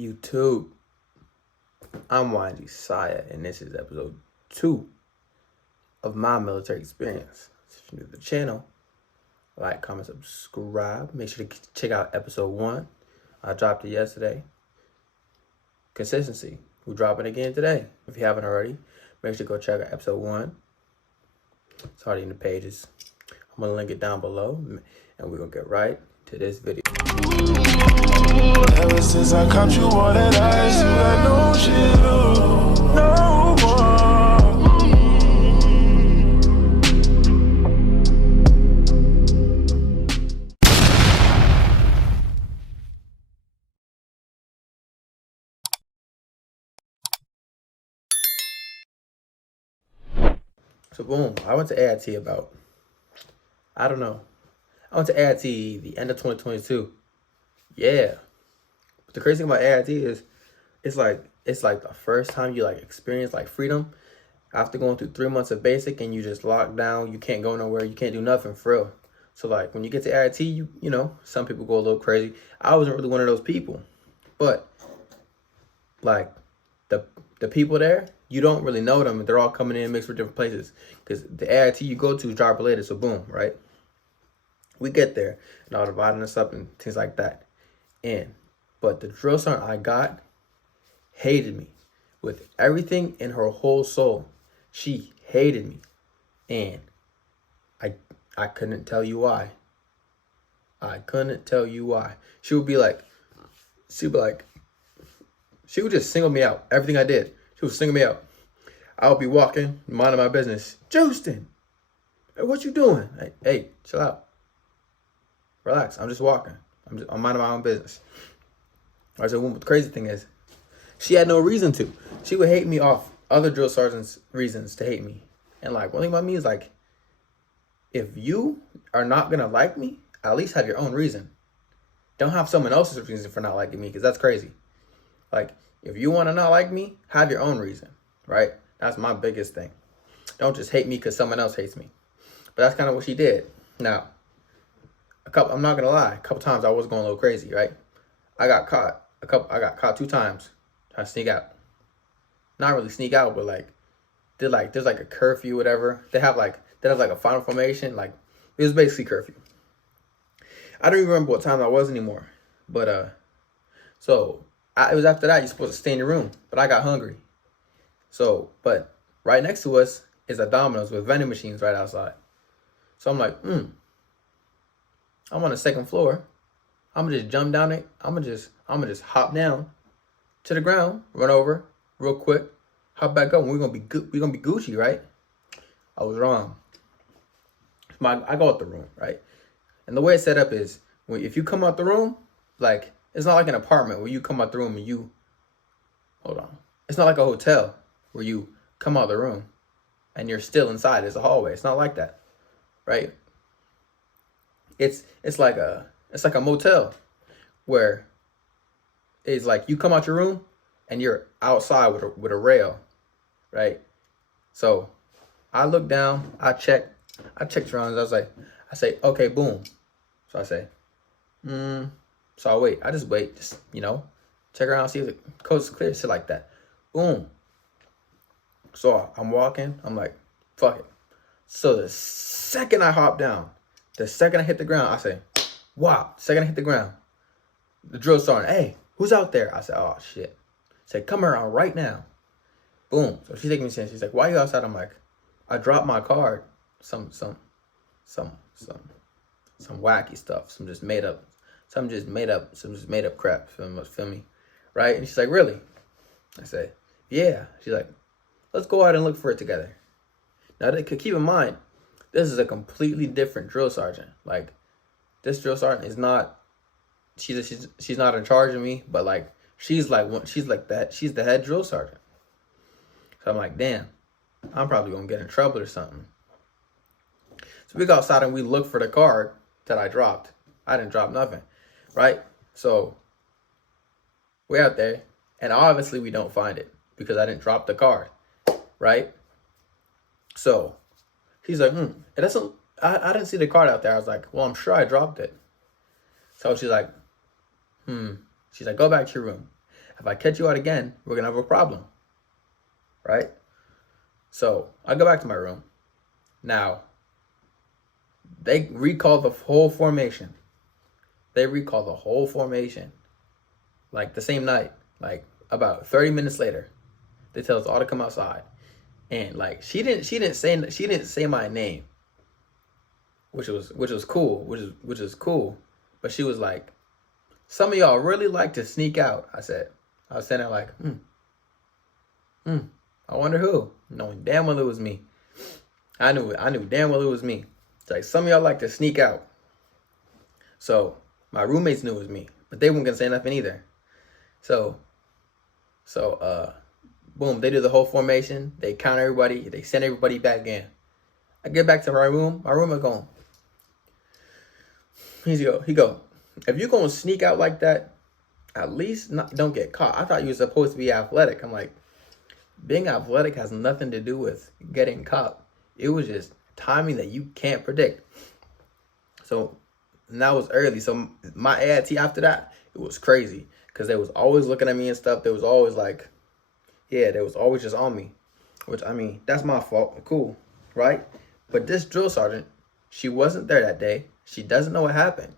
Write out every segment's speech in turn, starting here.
YouTube? I'm YG Saya, and this is episode 2 of my military experience. If you're new to the channel, like, comment, subscribe. Make sure to check out episode 1. I dropped it yesterday. Consistency. We're dropping again today. If you haven't already, make sure to go check out episode 1. It's already in the pages. I'm going to link it down below, and we're going to get right to this video. Ever since I caught you on that ice, you got no chill, no more. So boom, I went to AIT about, I went to AIT the end of 2022. Yeah. But the crazy thing about AIT is it's like the first time you experience freedom after going through 3 months of basic and you just locked down. You can't go nowhere. You can't do nothing for real. So when you get to AIT, you know, some people go a little crazy. I wasn't really one of those people. But the people there, you don't really know them. They're all coming in mixed with different places. Because the AIT you go to is job related. So boom, right? We get there and all dividing us up and things like that. But the drill sergeant I got hated me with everything in her whole soul. She hated me. And I couldn't tell you why. I couldn't tell you why. She would just single me out. Everything I did, she would single me out. I would be walking, minding my business. Justin, hey, what you doing? Hey, chill out. Relax. I'm just walking. I'm minding my own business. All right, so the crazy thing is, she had no reason to. She would hate me off other drill sergeants' reasons to hate me. And one thing about me is if you are not gonna like me, at least have your own reason. Don't have someone else's reason for not liking me, because that's crazy. If you want to not like me, have your own reason, right? That's my biggest thing. Don't just hate me because someone else hates me. But that's kind of what she did. Now, I'm not gonna lie. A couple times I was going a little crazy, right? I got caught. I got caught 2 times trying to sneak out. Not really sneak out, but there's a curfew, whatever. They have a final formation. It was basically curfew. I don't even remember what time that was anymore. But it was after that you're supposed to stay in your room. But I got hungry. But right next to us is a Domino's with vending machines right outside. So I'm like, I'm on the 2nd floor. I'm gonna just jump down it. I'm gonna just hop down to the ground, run over real quick, hop back up, and we're gonna be Gucci, right? I was wrong. I go out the room, right? And the way it's set up is if you come out the room, it's not like an apartment where you come out the room and it's not like a hotel where you come out the room and you're still inside. There's a hallway. It's not like that, right? It's like a motel where it's you come out your room and you're outside with a rail, right? So I look down, I checked around. I say, okay, boom. So I say, so I wait. I just wait, check around, see if the coast is clear, shit like that. Boom. So I'm walking. I'm like, fuck it. So the second I hop down, the second I hit the ground, I say, wow. The second I hit the ground, the drill sergeant, hey, who's out there? I said, oh shit. Said, come around right now. Boom. So she's taking me serious. She's like, why are you outside? I'm like, I dropped my card. Some wacky stuff. Some just made up crap. Feel me? Right? And she's like, really? I say, yeah. She's like, let's go out and look for it together. Now, keep in mind, this is a completely different drill sergeant. This drill sergeant is not, she's not in charge of me, but she's like that. She's the head drill sergeant. So I'm like, damn, I'm probably gonna get in trouble or something. So we go outside and we look for the card that I dropped. I didn't drop nothing, right? So we're out there, and obviously we don't find it because I didn't drop the card, right? So he's like, it doesn't. I didn't see the card out there. I was like, well, I'm sure I dropped it. So she's like, She's like, go back to your room. If I catch you out again, we're gonna have a problem, right? So I go back to my room. Now, they recall the whole formation. They recall the whole formation, like the same night, like about 30 minutes later. They tell us all to come outside, and like she didn't say my name, which was cool. But she was like, some of y'all really like to sneak out. I was saying that like, I wonder who, knowing damn well it was me. I knew damn well it was me. It's like, some of y'all like to sneak out. So my roommates knew it was me, but they weren't gonna say nothing either. So boom, they do the whole formation. They count everybody. They send everybody back in. I get back to my room. My roommate going, he go, if you're gonna sneak out like that, at least don't get caught. I thought you were supposed to be athletic. I'm like, being athletic has nothing to do with getting caught. It was just timing that you can't predict. So, and that was early. So my AIT after that, it was crazy. Because they was always looking at me and stuff. They was always like, yeah, they was always just on me. Which, I mean, that's my fault. Cool, right? But this drill sergeant, she wasn't there that day. She doesn't know what happened.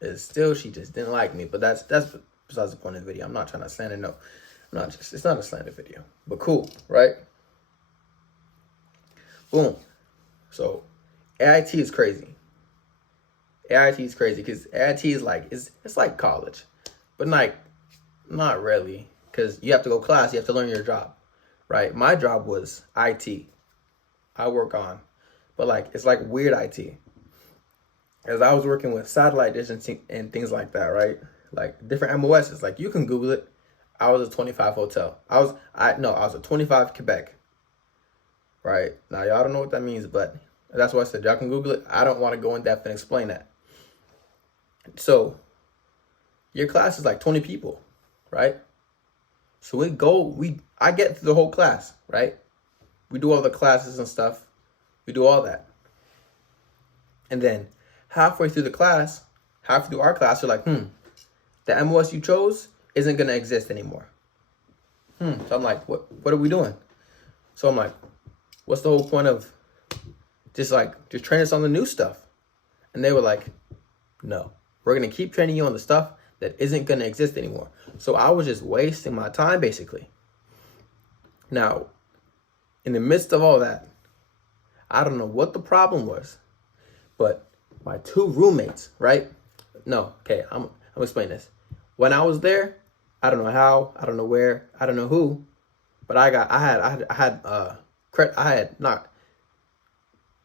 It's still, she just didn't like me. But that's besides the point of the video. I'm not trying to slander, no. It's not a slander video. But cool, right? Boom. So, AIT is crazy. AIT is crazy because AIT is like, it's like college. But like, not really. Because you have to go class, you have to learn your job, right? My job was IT. I work on. But like, it's like weird IT. As I was working with satellite dish and things like that, right? Like different MOSs. Like you can Google it. I was a 25 hotel. I was a 25 Quebec. Right? Now y'all don't know what that means, but that's why I said y'all can Google it. I don't want to go in depth and explain that. So your class is like 20 people, right? So I get through the whole class, right? We do all the classes and stuff. We do all that. And then halfway through our class, we're like, the MOS you chose isn't going to exist anymore. So I'm like, what are we doing? So I'm like, what's the whole point of just train us on the new stuff? And they were like, no, we're going to keep training you on the stuff that isn't going to exist anymore. So I was just wasting my time, basically. Now, in the midst of all that, I don't know what the problem was, but my two roommates, right? No, okay, I'm explain this. When I was there, I don't know how, I don't know where, I don't know who, but I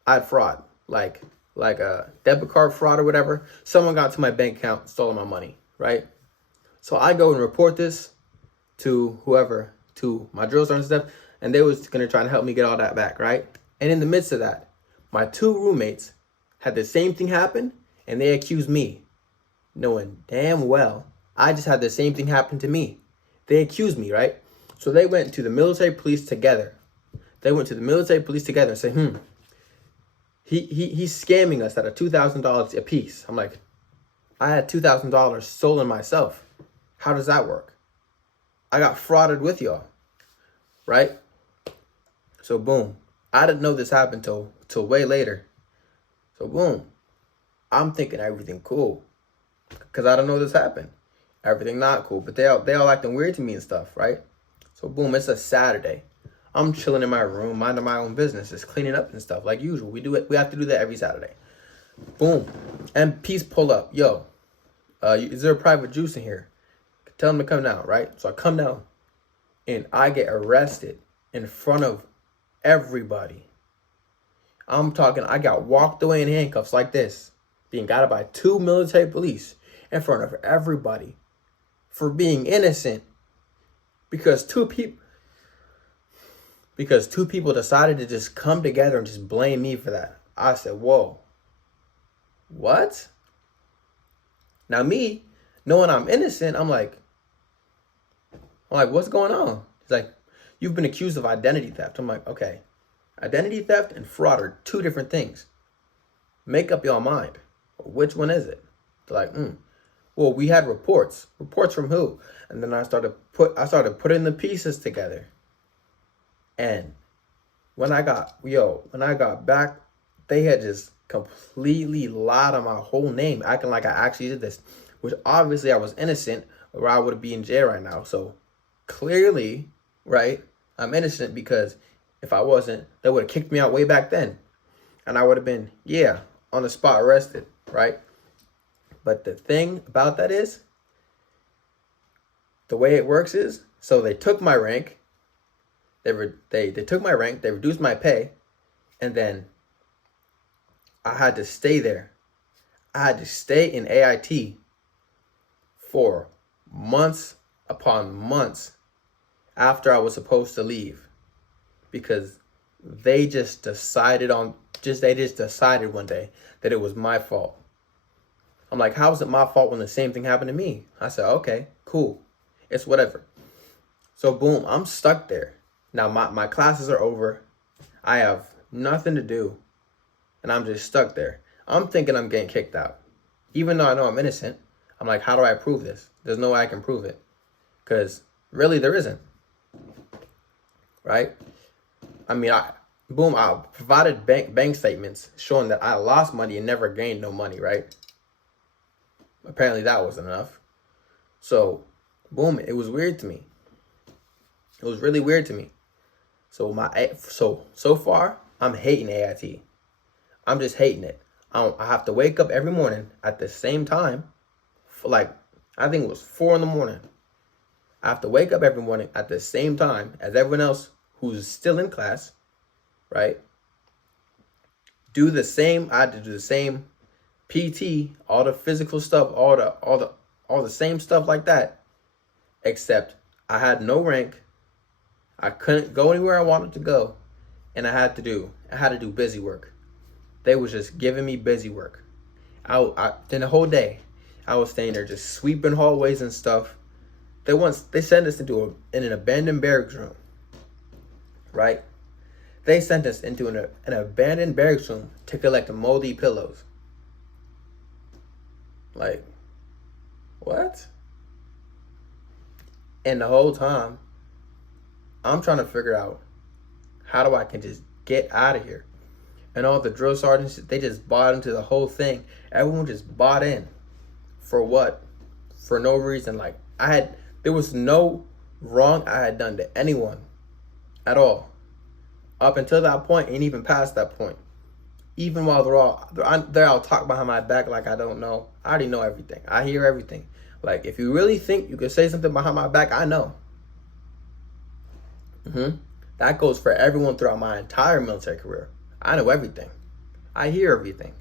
had fraud, like a debit card fraud or whatever. Someone got to my bank account and stole my money, right? So I go and report this to whoever, to my drill sergeant and stuff, and they was gonna try to help me get all that back, right? And in the midst of that, my two roommates had the same thing happen, and they accused me, knowing damn well I just had the same thing happen to me. They accused me, right? So they went to the military police together. And said, he's scamming us out of $2,000 a piece. I'm like, I had $2,000 stolen myself. How does that work? I got frauded with y'all, right? So boom, I didn't know this happened till way later. So boom, I'm thinking everything cool, cause I don't know this happened. Everything not cool, but they all acting weird to me and stuff, right? So boom, it's a Saturday. I'm chilling in my room, minding my own business, just cleaning up and stuff like usual. We have to do that every Saturday. Boom, MPs pull up. Yo, is there a private juice in here? Tell them to come down, right? So I come down, and I get arrested in front of everybody. I'm talking, I got walked away in handcuffs like this, being guided by two military police in front of everybody for being innocent because two people decided to just come together and just blame me for that. I said, whoa, what? Now me, knowing I'm innocent, I'm like, what's going on? He's like, you've been accused of identity theft. I'm like, okay, identity theft and fraud are two different things. Make up your mind. Which one is it? They're like, well, we had reports. Reports from who? And then I started putting the pieces together. And when I got back, they had just completely lied on my whole name, acting like I actually did this, which obviously I was innocent, or I would be in jail right now. So clearly, right, I'm innocent, because if I wasn't, they would have kicked me out way back then. And I would have been, on the spot arrested, right? But the thing about that is, the way it works is, so they took my rank, they took my rank, they reduced my pay, and then I had to stay there. I had to stay in AIT for months upon months after I was supposed to leave, because they just decided one day that it was my fault. I'm like, how is it my fault when the same thing happened to me? I said, okay, cool. It's whatever. So boom, I'm stuck there. Now my classes are over. I have nothing to do. And I'm just stuck there. I'm thinking I'm getting kicked out. Even though I know I'm innocent, I'm like, how do I prove this? There's no way I can prove it. Because really there isn't. Right? I mean, I provided bank statements showing that I lost money and never gained no money, right? Apparently that wasn't enough. So, boom, it was weird to me. It was really weird to me. So so far, I'm hating AIT. I'm just hating it. I have to wake up every morning at the same time, for I think it was 4 a.m. I have to wake up every morning at the same time as everyone else who's still in class, right? I had to do the same PT, all the physical stuff, all the same stuff like that, except I had no rank. I couldn't go anywhere I wanted to go, and I had to do busy work. They was just giving me busy work. Then the whole day, I was staying there just sweeping hallways and stuff. They sent us into an abandoned barracks room, right? They sent us into an abandoned barracks room to collect moldy pillows. Like, what? And the whole time, I'm trying to figure out how do I can just get out of here. And all the drill sergeants, they just bought into the whole thing. Everyone just bought in. For what? For no reason. There was no wrong I had done to anyone at all. Up until that point, and even past that point. Even while they're all talking behind my back like I don't know. I already know everything. I hear everything. Like, if you really think you could say something behind my back, I know. That goes for everyone throughout my entire military career. I know everything. I hear everything.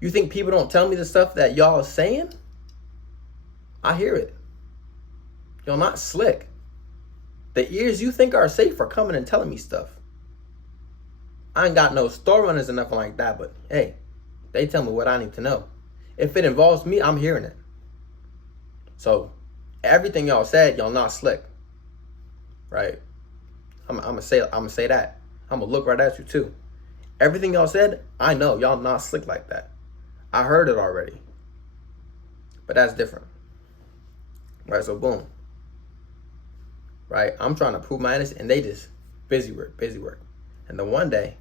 You think people don't tell me the stuff that y'all are saying? I hear it. Y'all not slick. The ears you think are safe are coming and telling me stuff. I ain't got no store runners or nothing like that, but hey, they tell me what I need to know. If it involves me, I'm hearing it. So everything y'all said, y'all not slick. Right? I'm gonna say that. I'm gonna look right at you too. Everything y'all said, I know y'all not slick like that. I heard it already. But that's different. Right, so boom. Right, I'm trying to prove my innocence, and they just busy work. And then one day,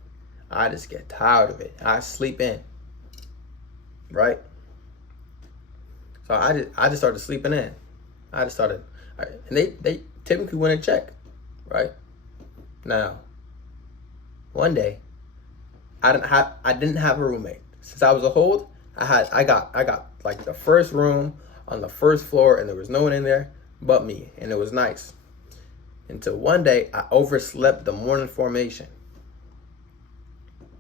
I just get tired of it. I sleep in. Right? So I just started sleeping in. And they typically went and check. Right? Now, one day, I didn't have a roommate. Since I was a hold, I got like the first room on the first floor, and there was no one in there but me, and it was nice. Until one day I overslept the morning formation.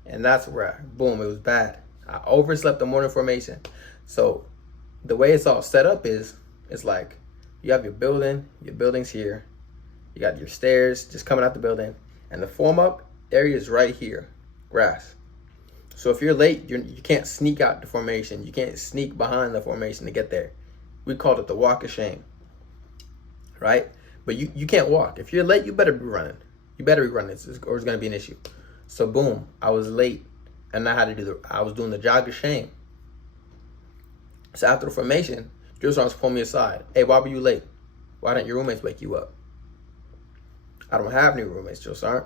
And that's where boom, it was bad. I overslept the morning formation. So the way it's all set up is, it's like you have your building's here. You got your stairs just coming out the building, and the form up area is right here, grass. So if you're late, you can't sneak out the formation. You can't sneak behind the formation to get there. We called it the walk of shame, right? But you can't walk. If you're late, you better be running. You better be running, or it's gonna be an issue. So boom, I was late, and I was doing the jog of shame. So after the formation, drill sergeants pulled me aside. Hey, why were you late? Why didn't your roommates wake you up? I don't have any roommates, Joe Sarn.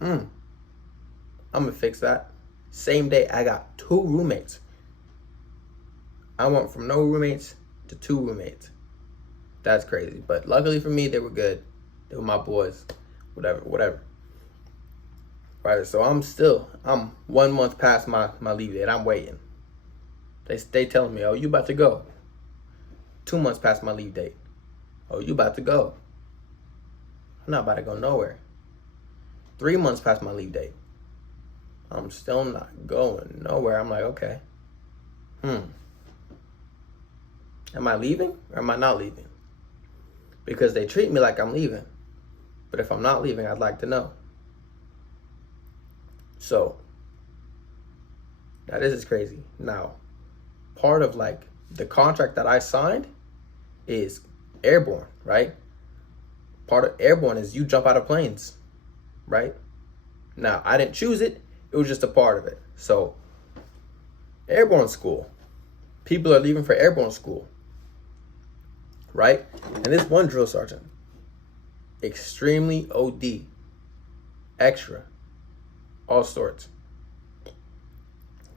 I'm gonna fix that. Same day, I got 2 roommates. I went from no roommates to 2 roommates. That's crazy. But luckily for me, they were good. They were my boys. Whatever. Right, so I'm 1 month past my leave date. I'm waiting. They telling me, oh, you about to go. 2 months past my leave date. Oh, you about to go. I'm not about to go nowhere. 3 months past my leave date. I'm still not going nowhere. I'm like, okay. Am I leaving or am I not leaving? Because they treat me like I'm leaving. But if I'm not leaving, I'd like to know. So, now this is crazy. Now, part of like the contract that I signed is airborne, right? Part of airborne is you jump out of planes, right? Now, I didn't choose it. It was just a part of it. So, airborne school. People are leaving for airborne school, right? And this one drill sergeant, extremely OD, extra, all sorts.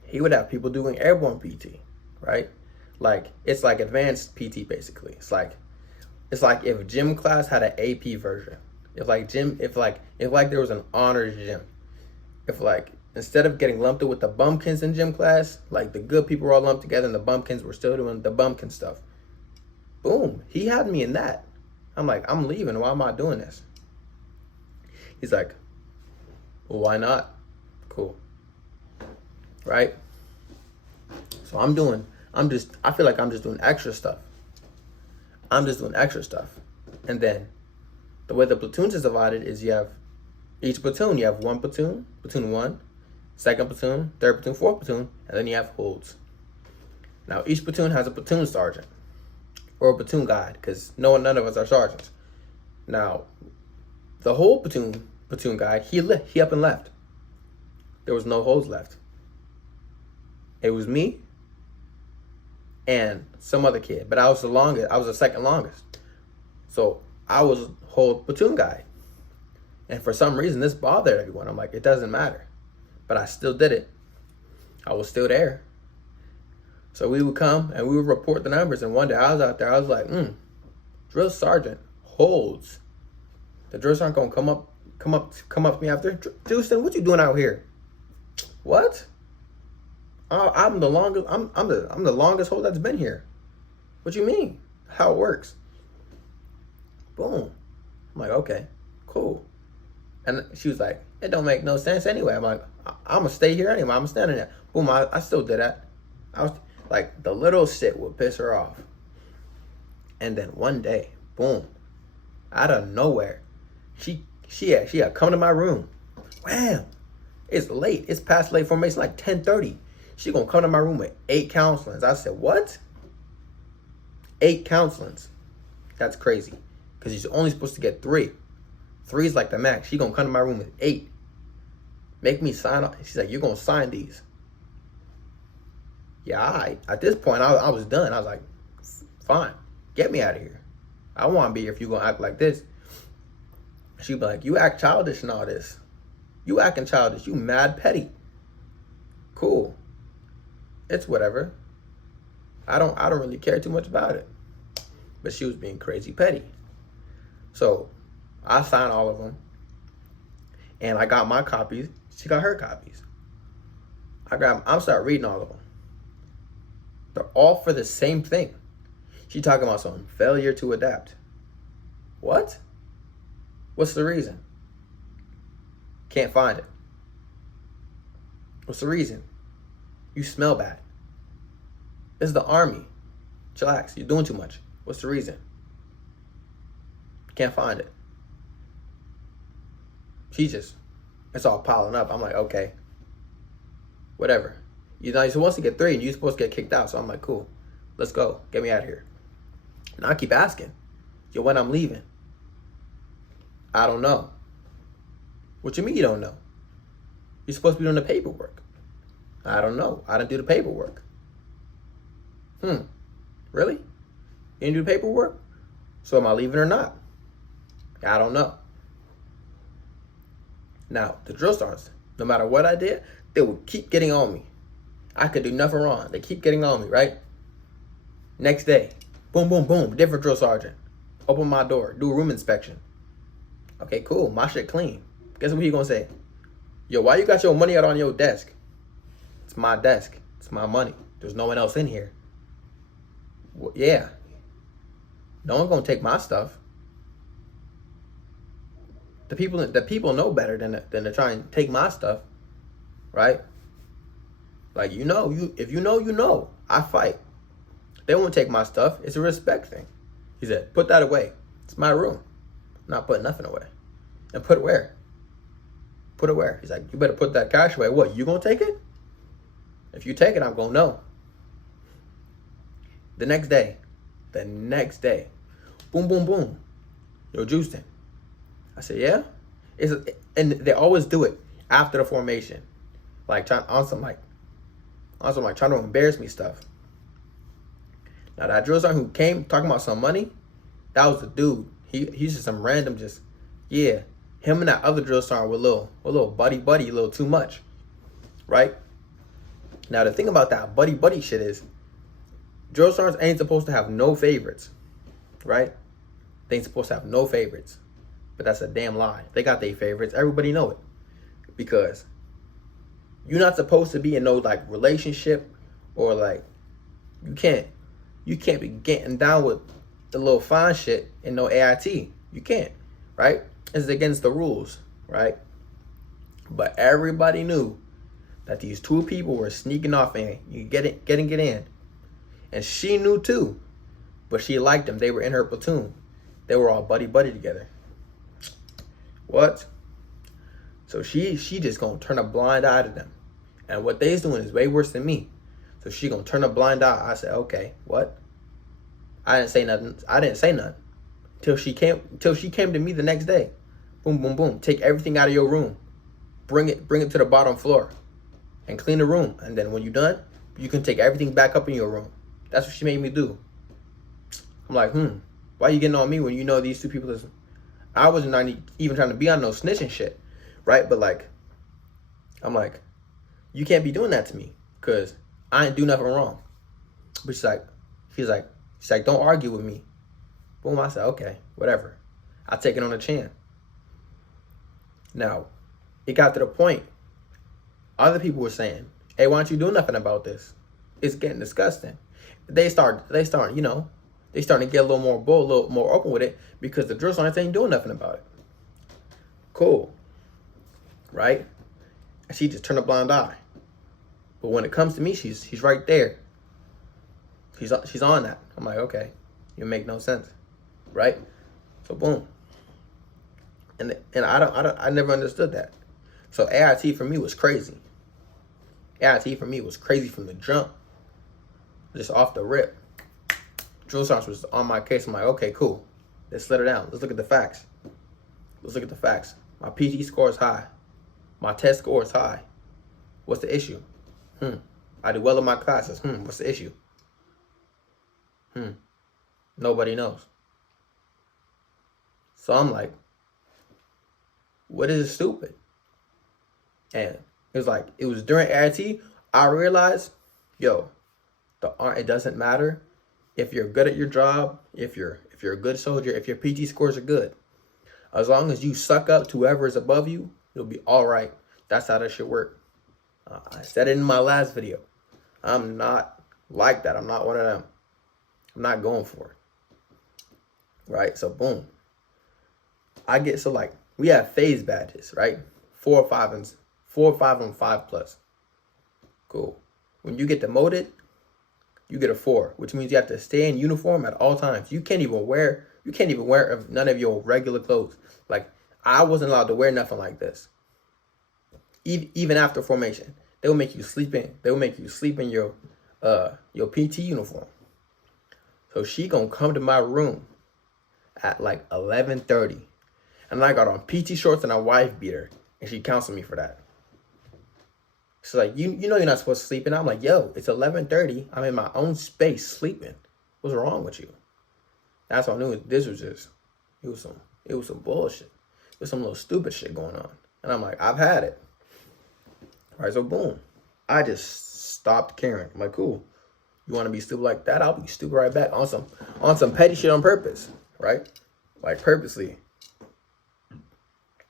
He would have people doing airborne PT, right? Like, it's like advanced PT basically. It's like if gym class had an AP version. If there was an honors gym. If like instead of getting lumped in with the bumpkins in gym class, like the good people were all lumped together and the bumpkins were still doing the bumpkin stuff. Boom. He had me in that. I'm like, I'm leaving. Why am I doing this? He's like, well, why not? Cool. Right? So I feel like I'm just doing extra stuff. And then the way the platoons is divided is each platoon, you have one platoon, platoon 1, second platoon, third platoon, fourth platoon, and then you have holds. Now each platoon has a platoon sergeant or a platoon guide because none of us are sergeants. Now the whole platoon guide, he up and left. There was no holds left. It was me and some other kid, but I was the second longest. So I was whole platoon guide. And for some reason, this bothered everyone. I'm like, it doesn't matter. But I still did it. I was still there. So we would come and we would report the numbers. And one day I was out there, I was like, drill sergeant holds. The drill sergeant gonna come up to me after. Houston, what you doing out here? What? I'm the longest. I'm the longest hold that's been here. What you mean? How it works? Boom. I'm like, okay, cool. And she was like, it don't make no sense anyway. I'm like, I'm gonna stay here anyway. I'm standing there. Boom. I still did that. I was like, the little shit would piss her off. And then one day, boom, out of nowhere, she had come to my room. Wham! It's late. It's past late formation, like 10:30. She gonna come to my room with 8 counselings. I said, what? 8 counselings. That's crazy. Because she's only supposed to get 3. 3 is like the max. She gonna come to my room with 8. Make me sign up. She's like, you're gonna sign these. Yeah, all right. At this point, I was done. I was like, fine. Get me out of here. I want to be here if you're gonna act like this. She'd be like, you act childish and all this. You acting childish. You mad petty. Cool. It's whatever. I don't really care too much about it. But she was being crazy petty. So I signed all of them. And I got my copies. She got her copies. I'm start reading all of them. They're all for the same thing. She talking about some failure to adapt. What? What's the reason? Can't find it. What's the reason? You smell bad. This is the Army. Chillax. You're doing too much. What's the reason? Can't find it. It's all piling up. I'm like, okay. Whatever. You're supposed to get 3 and you're supposed to get kicked out. So I'm like, cool. Let's go. Get me out of here. And I keep asking. Yo, when I'm leaving? I don't know. What you mean you don't know? You're supposed to be doing the paperwork. I don't know. I didn't do the paperwork. Really? You didn't do the paperwork? So am I leaving or not? I don't know. Now, the drill sergeants, no matter what I did, they would keep getting on me. I could do nothing wrong. They keep getting on me, right? Next day, boom, boom, boom, different drill sergeant. Open my door, do a room inspection. Okay, cool, my shit clean. Guess what he gonna say? Yo, why you got your money out on your desk? It's my desk. It's my money. There's no one else in here. Well, yeah. No one's gonna take my stuff. The people know better than to try and take my stuff, right? Like if you know. I fight. They won't take my stuff. It's a respect thing. He said, put that away. It's my room. I'm not putting nothing away. And put it where? Put it where? He's like, you better put that cash away. What, you gonna take it? If you take it, I'm gonna know. The next day, boom, boom, boom. Yo, Houston. I said, yeah? And they always do it after the formation. Like trying to embarrass me stuff. Now that drill sergeant who came talking about some money, that was the dude. He's just some random him and that other drill sergeant were a little buddy, a little too much. Right? Now the thing about that buddy shit is drill sergeants ain't supposed to have no favorites. Right? They ain't supposed to have no favorites. But that's a damn lie. They got their favorites. Everybody know it. Because you're not supposed to be in no like relationship or like you can't be getting down with the little fine shit in no AIT. You can't, right? It's against the rules, right? But everybody knew that these two people were sneaking off in. You get in. And she knew too. But she liked them. They were in her platoon. They were all buddy together. What? So she just gonna turn a blind eye to them. And what they's doing is way worse than me. So she gonna turn a blind eye. I said, okay, what? I didn't say nothing. Till she came to me the next day. Boom, boom, boom. Take everything out of your room. Bring it to the bottom floor. And clean the room. And then when you're done, you can take everything back up in your room. That's what she made me do. I'm like, why you getting on me when you know these two people is... I wasn't even trying to be on no snitching shit, right? But like, I'm like, you can't be doing that to me because I ain't do nothing wrong. But she's like, don't argue with me. Boom, I said, okay, whatever. I'll take it on the chin. Now, it got to the point, other people were saying, hey, why don't you do nothing about this? It's getting disgusting. They starting to get a little more bold, a little more open with it because the drill sergeants ain't doing nothing about it. Cool. Right? And she just turned a blind eye. But when it comes to me, she's right there. She's on that. I'm like, okay, you make no sense. Right? So boom. And I never understood that. So AIT for me was crazy. AIT for me was crazy from the jump. Just off the rip. Drill sergeant was on my case. I'm like, okay, cool. Let's let her down. Let's look at the facts. My PT score is high. My test score is high. What's the issue? I do well in my classes. What's the issue? Nobody knows. So I'm like, what is stupid? And it was during AIT, I realized, it doesn't matter if you're good at your job, if you're a good soldier, if your PT scores are good. As long as you suck up to whoever is above you, you'll be all right. That's how that shit work. I said it in my last video. I'm not like that. I'm not one of them. I'm not going for it. Right? So boom. We have phase badges, right? 4 or 5 and 5+. Cool. When you get demoted, you get a 4, which means you have to stay in uniform at all times. You can't even wear none of your regular clothes. Like, I wasn't allowed to wear nothing like this. Even after formation, they will make you sleep in your PT uniform. So she gonna come to my room at like 11:30, and I got on PT shorts and a wife beater, and she counseled me for that. She's like, you know you're not supposed to sleep. And I'm like, yo, it's 11:30. I'm in my own space sleeping. What's wrong with you? That's when I knew this was just, it was some bullshit. It was some little stupid shit going on. And I'm like, I've had it. Right, so boom. I just stopped caring. I'm like, cool. You want to be stupid like that? I'll be stupid right back on some petty shit on purpose, right? Like purposely.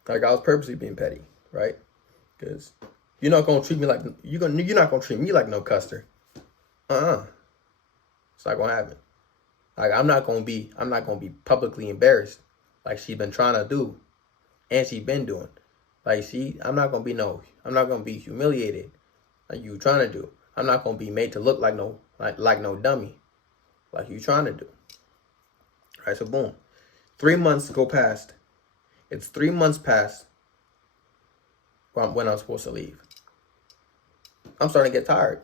Like I was purposely being petty, right? Because you're not gonna treat me like you're not gonna treat me like no custer. It's not gonna happen. Like I'm not gonna be publicly embarrassed like she's been trying to do, and she's been doing. Like I'm not gonna be humiliated like you trying to do. I'm not gonna be made to look like no dummy, like you trying to do. All right, so boom, 3 months go past. It's 3 months past when I'm supposed to leave. I'm starting to get tired.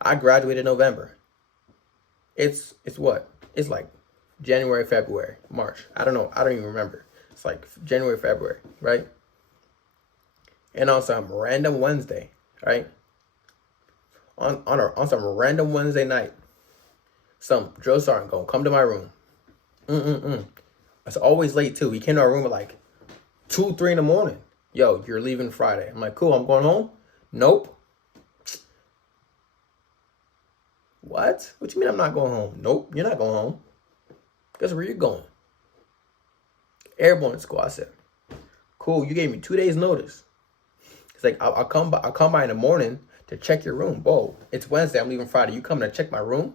I graduated November. It's what? It's like January, February, March. I don't know. I don't even remember. It's like January, February, right? And on some random Wednesday, right? On some random Wednesday night, some drill sergeant gonna come to my room. It's always late too. He came to our room at like 2, 3 in the morning. Yo, you're leaving Friday. I'm like, cool, I'm going home? Nope. What? What you mean I'm not going home? Nope, you're not going home. Guess where you're going? Airborne school. I said, cool, you gave me 2 days notice. It's like, I'll come by in the morning to check your room. Whoa, it's Wednesday, I'm leaving Friday. You coming to check my room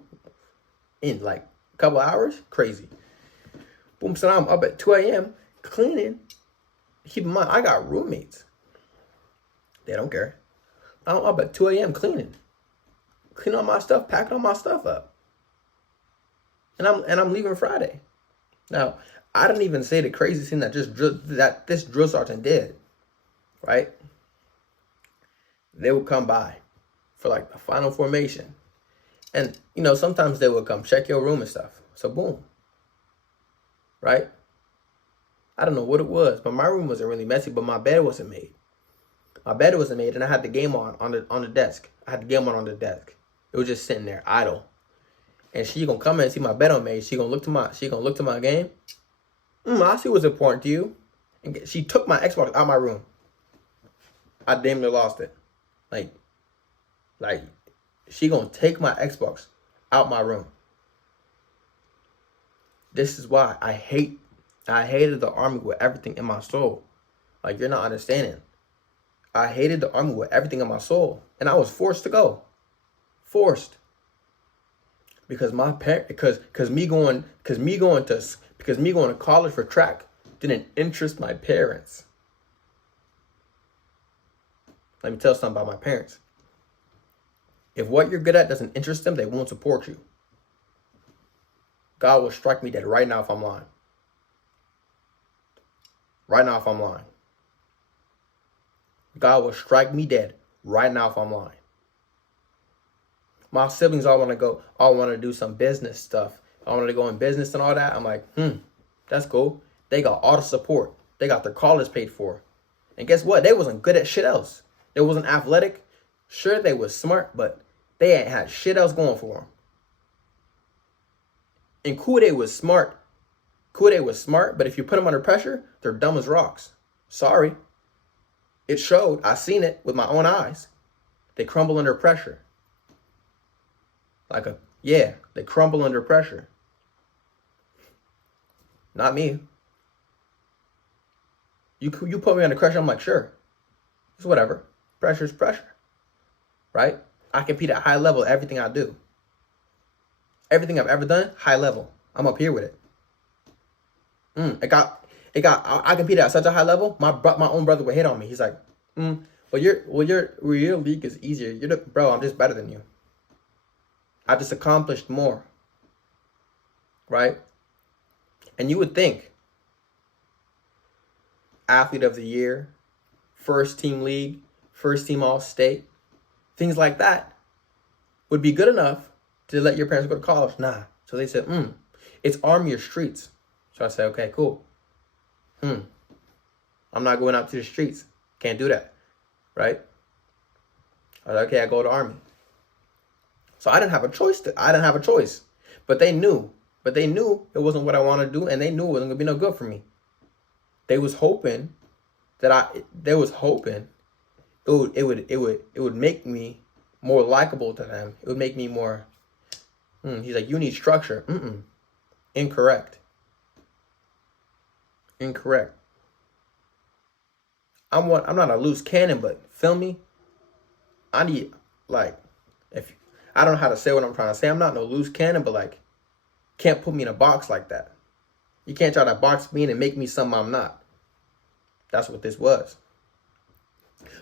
in like a couple hours? Crazy. Boom, so now I'm up at 2 a.m. cleaning. Keep in mind, I got roommates. They don't care. I'm up at 2 a.m. cleaning all my stuff, packing all my stuff up. And I'm leaving Friday. Now, I didn't even say the crazy thing that this drill sergeant did, right? They would come by for like the final formation. And, sometimes they would come check your room and stuff. So boom. Right? I don't know what it was, but my room wasn't really messy, but my bed wasn't made. My bed wasn't made, and I had the game on the desk. I had the game on the desk. It was just sitting there idle. And she gonna come in and see my bed unmade. She gonna look to my game. I see what's important to you. And she took my Xbox out my room. I damn near lost it. Like she gonna take my Xbox out my room. This is why I hated the Army with everything in my soul. Like, you're not understanding. I hated the Army with everything in my soul. And I was forced to go. Forced. Because me going to college for track didn't interest my parents. Let me tell you something about my parents. If what you're good at doesn't interest them, they won't support you. God will strike me dead right now if I'm lying. Right now if I'm lying. God will strike me dead right now if I'm lying. My siblings all want to do some business stuff. I want to go in business and all that. I'm like, that's cool. They got all the support. They got their college paid for. And guess what? They wasn't good at shit else. They wasn't athletic. Sure, they was smart, but they ain't had shit else going for them. And Kude was smart. But if you put them under pressure, they're dumb as rocks. Sorry. It showed. I seen it with my own eyes. They crumble under pressure. They crumble under pressure. Not me. You put me under pressure, I'm like, sure. It's whatever. Pressure's pressure. Right? I compete at high level everything I do. Everything I've ever done, high level. I'm up here with it. I compete at such a high level, my own brother would hit on me. He's like, your league is easier. Bro, I'm just better than you. I just accomplished more. Right? And you would think athlete of the year, first team league, first team all-state, things like that would be good enough to let your parents go to college. Nah. So they said, it's Army or streets. So I said, okay, cool. I'm not going out to the streets. Can't do that. Right? I was like, okay, I go to Army. So I didn't have a choice. But they knew But they knew it wasn't what I wanted to do, and they knew it wasn't gonna be no good for me. They was hoping it would make me more likable to them. It would make me more. He's like, you need structure. Incorrect. I'm not a loose cannon, but feel me. I need, like, if I don't know how to say what I'm trying to say. I'm not no loose cannon, but like, can't put me in a box like that. You can't try to box me in and make me something I'm not. That's what this was.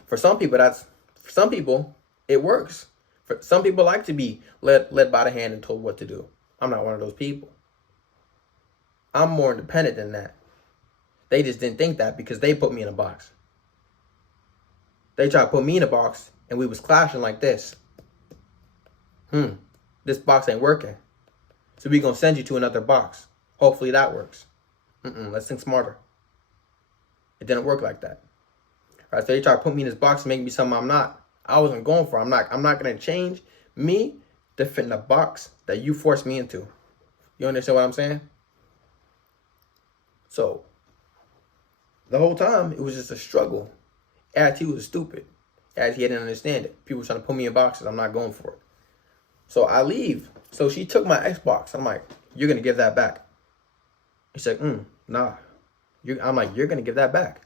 For some people, it works. For some people like to be led by the hand and told what to do. I'm not one of those people. I'm more independent than that. They just didn't think that because they put me in a box. They tried to put me in a box and we was clashing like this. This box ain't working. So we gonna send you to another box. Hopefully that works. Let's think smarter. It didn't work like that. All right, so they tried to put me in this box and make me something I'm not. I wasn't going for it. I'm not gonna change me to fit in the box that you forced me into. You understand what I'm saying? So the whole time it was just a struggle. As he was stupid. As he didn't understand it. People were trying to put me in boxes. I'm not going for it. So I leave. So she took my Xbox. I'm like, you're gonna give that back. She's like, nah. I'm like, you're gonna give that back.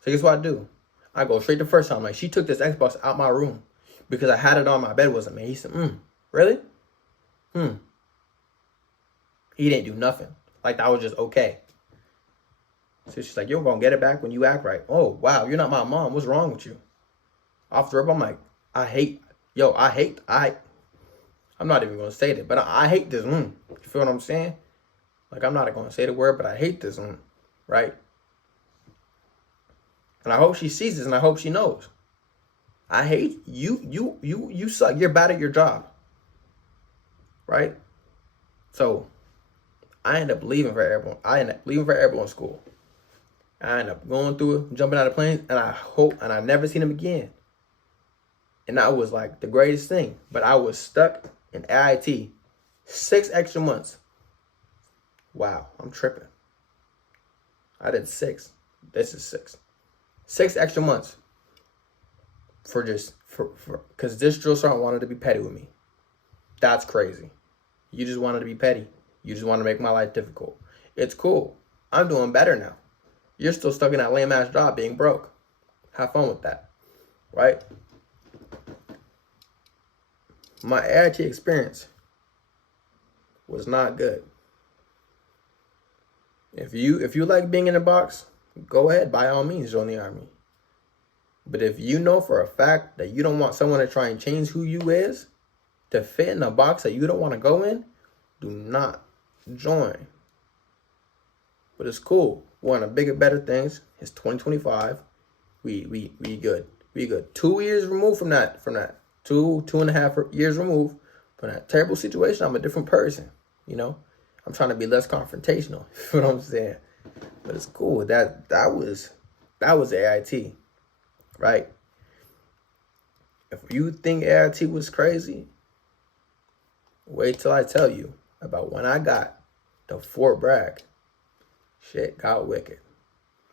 So guess what I do? I go straight the first time. Like, she took this Xbox out my room because I had it on my bed, wasn't me. He said, really? He didn't do nothing. Like, that was just okay. So she's like, you're gonna get it back when you act right. Oh, wow, you're not my mom. What's wrong with you? Off the rip, I'm like, I'm not even gonna say that, but I hate this. You feel what I'm saying? Like, I'm not gonna say the word, but I hate this. Right? And I hope she sees this and I hope she knows. I hate you. You suck. You're bad at your job. Right? So I end up leaving for airborne school. I end up going through it, jumping out of planes, and I never seen him again. And that was like the greatest thing. But I was stuck in AIT 6 extra months. Wow, I'm tripping. I did 6. This is 6. 6 extra months because this drill sergeant wanted to be petty with me. That's crazy. You just wanted to be petty. You just want to make my life difficult. It's cool. I'm doing better now. You're still stuck in that lame ass job being broke. Have fun with that. Right? My AIT experience was not good. If you like being in a box, go ahead, by all means, join the army. But if you know for a fact that you don't want someone to try and change who you is to fit in a box that you don't want to go in, do not join. But it's cool. We're on to bigger, better things. It's 2025. We good. We good. 2 years removed from that. 2.5 years removed from that terrible situation. I'm a different person. You know, I'm trying to be less confrontational. You know what I'm saying? But it's cool. That was AIT, right? If you think AIT was crazy, wait till I tell you about when I got to Fort Bragg. Shit got wicked.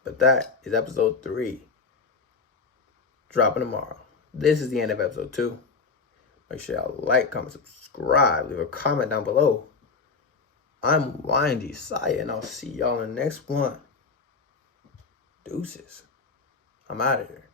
But that is episode 3. Dropping tomorrow. This is the end of episode 2. Make sure y'all like, comment, subscribe, leave a comment down below. I'm Windy Saya, and I'll see y'all in the next one. Deuces. I'm out of here.